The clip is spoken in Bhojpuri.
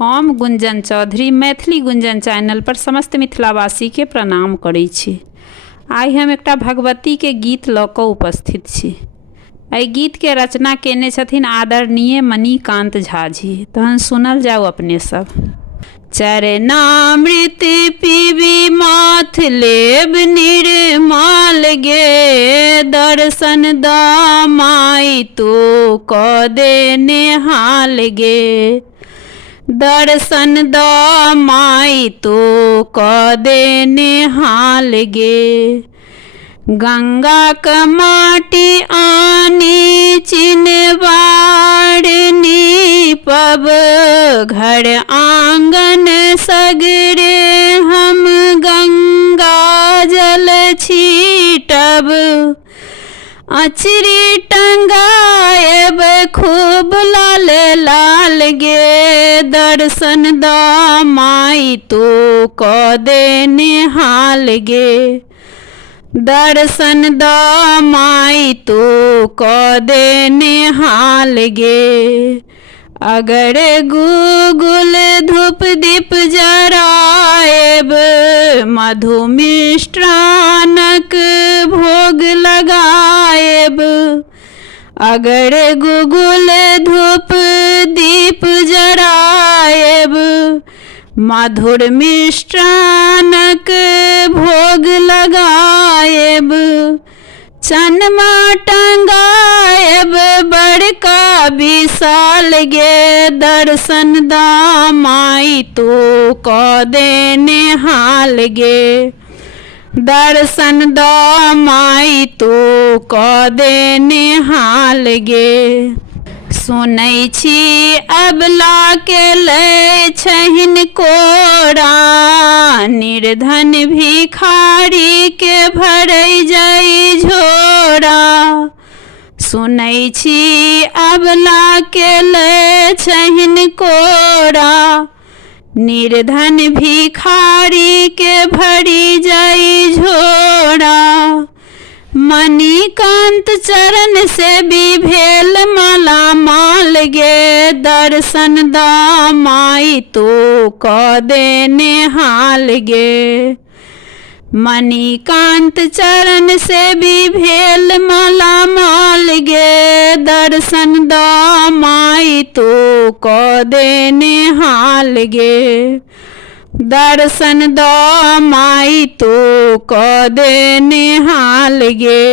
हम गुंजन चौधरी मैथिली गुंजन चैनल पर समस्त मिथिलावासी के प्रणाम करै छी। आइ हम एकटा भगवती के गीत लऽ कऽ उपस्थित छी। एहि गीत के रचना केने छथिन आदरणीय मणिकांत झा जी। तहन सुनल जाओ अपने सब। चरणामृत पीबी माथ लेब निर्मल गे, दर्शन द माई तो कऽ दे नेहाल गे। दर्शन द माई तो कऽ दे नेहाल गे। गंगा क माटी आनी चिन्हबार नीपब, घर आंगन सगरे हम गंगा जल छीटब। अचरी टंगाएब खूब लाल लाल गे, दर्शन द माई तो कऽ दे नेहाल गे। दर्शन द माई तो कऽ दे नेहाल गे। अगर गूगुल धूप दीप जराएब, मधु मिष्टानक भोग लगाएब। अगर गूगुल धूप दीप जराएब, मधुर मिष्टानक भोग लगाएब। चनमा टंगाएब बड़का विशाल गे, दर्शन द माई तो कऽ दे नेहाल गे। दर्शन द माई तो कऽ दे नेहाल गे। सुनै छी अबला के लै छहिन कोरा, निर्धन भिखारी के भरै जाइ झोरा। सुनै छी अबला के लै छहिन कोरा, निर्धन भिखारी के भरी जाइ झोरा। मणिकांत चरण से भी भेल माला माल गे, दर्शन द माई तो कऽ दे नेहाल गे। मणिकांत चरण से भी भेल माला माल गे, दर्शन द माई तो कऽ दे नेहाल गे। दर्शन द माई तो कऽ दे नेहाल गे।